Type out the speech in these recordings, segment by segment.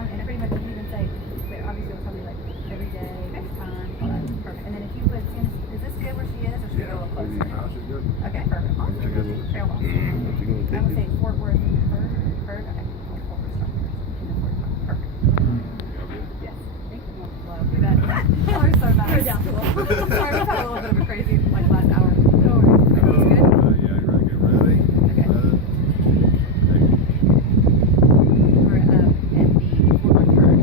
time, and pretty much you can even say, but obviously it'll tell me like every day, every time, all that. Perfect. And then if you put, is this good where she is, or should we go a little closer? House is good. Okay, perfect. Awesome. Trail boss. I would say Fort Worth, Heard. Okay. Fort Worth, Stockyards. Perfect. Yes. Thank you. Love that. Oh, you're so nice. You're down to sorry, we've had a little bit of a crazy like last hour. No worries. Everything's good? Yeah, you ready to get ready? Okay. We're at the Fort Worth Heard.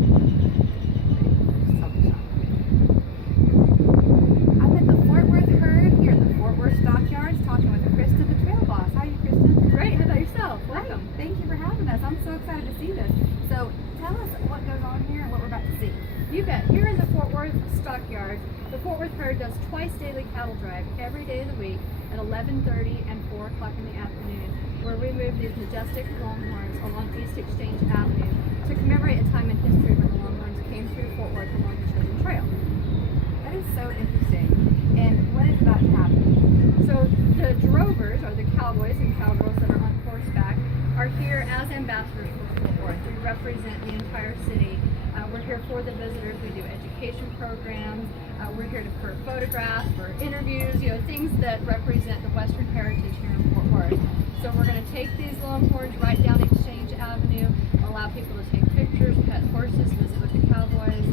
I'm at the Fort Worth Heard here at the Fort Worth Stockyards talking with Krista, the trail boss. How are you, Krista? Great. How about yourself? Welcome. Great. Thank you for having us. I'm so excited to see this. So tell us what goes on here and what we're about to see. You bet. Here in the Fort Worth Stockyards, the Fort Worth Herd does twice daily cattle drive every day of the week at 11:30 and 4 o'clock in the afternoon, where we move these majestic longhorns along East Exchange Avenue to commemorate a time in history when the longhorns came through Fort Worth along the Chosen Trail. That is so interesting. And what is about to happen? So the drovers, or the cowboys and cowgirls that are on horseback, are here as ambassadors for Fort Worth. We represent the entire city. We're here for the visitors. We do education programs. We're here for photographs, for interviews, things that represent the Western heritage here in Fort Worth. So we're going to take these longhorns right down Exchange Avenue, allow people to take pictures, pet horses, visit with the cowboys.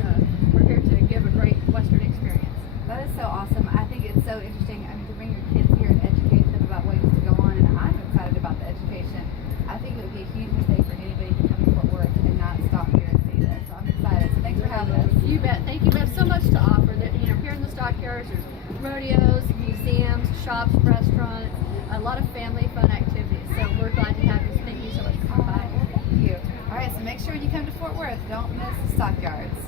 We're here to give a great Western experience. That is so awesome. I think it's so interesting. I mean, to bring your kids here and educate them about ways to go on, and I'm excited about the education. I think it would be a huge mistake for anybody to come to Fort Worth and not stop here and see this. So I'm excited. So thanks for having us. You bet. Thank you. We have so much to offer. That here in the Stockyards, there's rodeos, museums, shops, restaurants, a lot of family fun activities. So we're glad to have you. Thank you so much for coming by. Thank you. All right, so make sure when you come to Fort Worth, don't miss the Stockyards.